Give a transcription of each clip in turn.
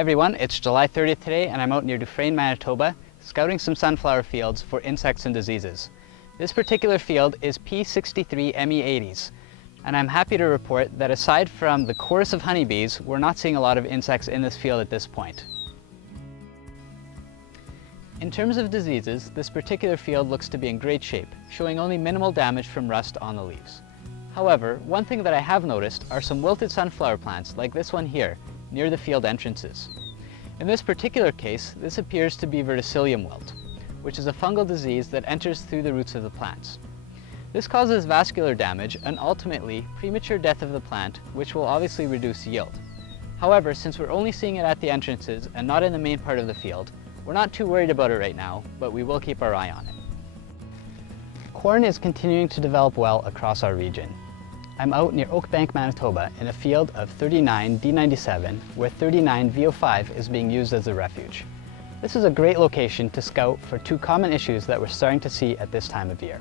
Hi everyone, it's July 30th today and I'm out near Dufresne, Manitoba, scouting some sunflower fields for insects and diseases. This particular field is P63 ME80s, and I'm happy to report that aside from the chorus of honeybees, we're not seeing a lot of insects in this field at this point. In terms of diseases, this particular field looks to be in great shape, showing only minimal damage from rust on the leaves. However, one thing that I have noticed are some wilted sunflower plants like this one here, near the field entrances. In this particular case, this appears to be verticillium wilt, which is a fungal disease that enters through the roots of the plants. This causes vascular damage and ultimately premature death of the plant, which will obviously reduce yield. However, since we're only seeing it at the entrances and not in the main part of the field, we're not too worried about it right now, but we will keep our eye on it. Corn is continuing to develop well across our region. I'm out near Oakbank, Manitoba in a field of 39 D97 where 39 VO5 is being used as a refuge. This is a great location to scout for two common issues that we're starting to see at this time of year.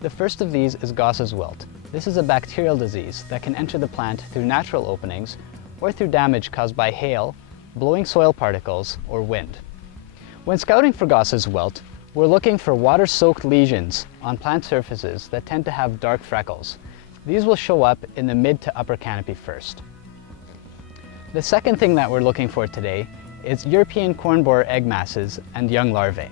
The first of these is Goss's wilt. This is a bacterial disease that can enter the plant through natural openings or through damage caused by hail, blowing soil particles, or wind. When scouting for Goss's wilt, we're looking for water-soaked lesions on plant surfaces that tend to have dark freckles. These will show up in the mid to upper canopy first. The second thing that we're looking for today is European corn borer egg masses and young larvae.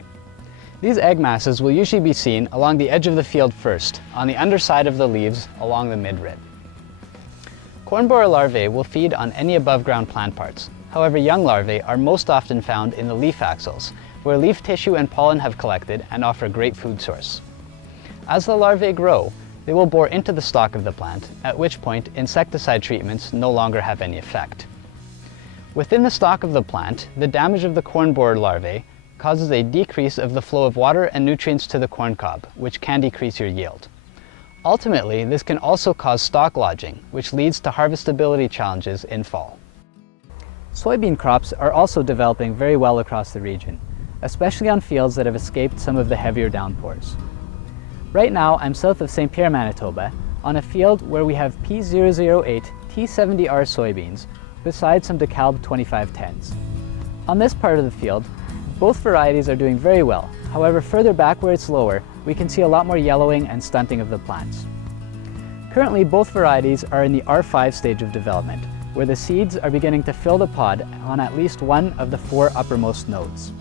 These egg masses will usually be seen along the edge of the field first, on the underside of the leaves along the midrib. Corn borer larvae will feed on any above ground plant parts. However, young larvae are most often found in the leaf axils, where leaf tissue and pollen have collected and offer a great food source. As the larvae grow, they will bore into the stalk of the plant, at which point insecticide treatments no longer have any effect. Within the stalk of the plant, the damage of the corn borer larvae causes a decrease of the flow of water and nutrients to the corn cob, which can decrease your yield. Ultimately, this can also cause stalk lodging, which leads to harvestability challenges in fall. Soybean crops are also developing very well across the region, especially on fields that have escaped some of the heavier downpours. Right now, I'm south of St. Pierre, Manitoba, on a field where we have P008 T70R soybeans, besides some DeKalb 2510s. On this part of the field, both varieties are doing very well. However, further back where it's lower, we can see a lot more yellowing and stunting of the plants. Currently, both varieties are in the R5 stage of development, where the seeds are beginning to fill the pod on at least one of the four uppermost nodes.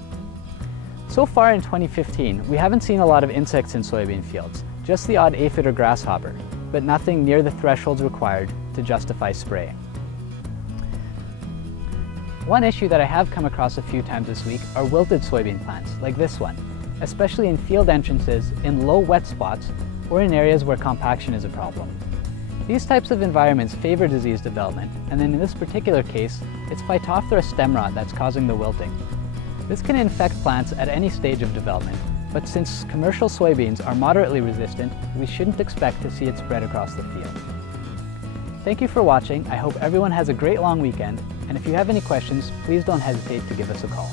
So far in 2015, we haven't seen a lot of insects in soybean fields, just the odd aphid or grasshopper, but nothing near the thresholds required to justify spraying. One issue that I have come across a few times this week are wilted soybean plants, like this one, especially in field entrances, in low wet spots, or in areas where compaction is a problem. These types of environments favor disease development, and then in this particular case, it's Phytophthora stem rot that's causing the wilting. This can infect plants at any stage of development, but since commercial soybeans are moderately resistant, we shouldn't expect to see it spread across the field. Thank you for watching. I hope everyone has a great long weekend, and if you have any questions, please don't hesitate to give us a call.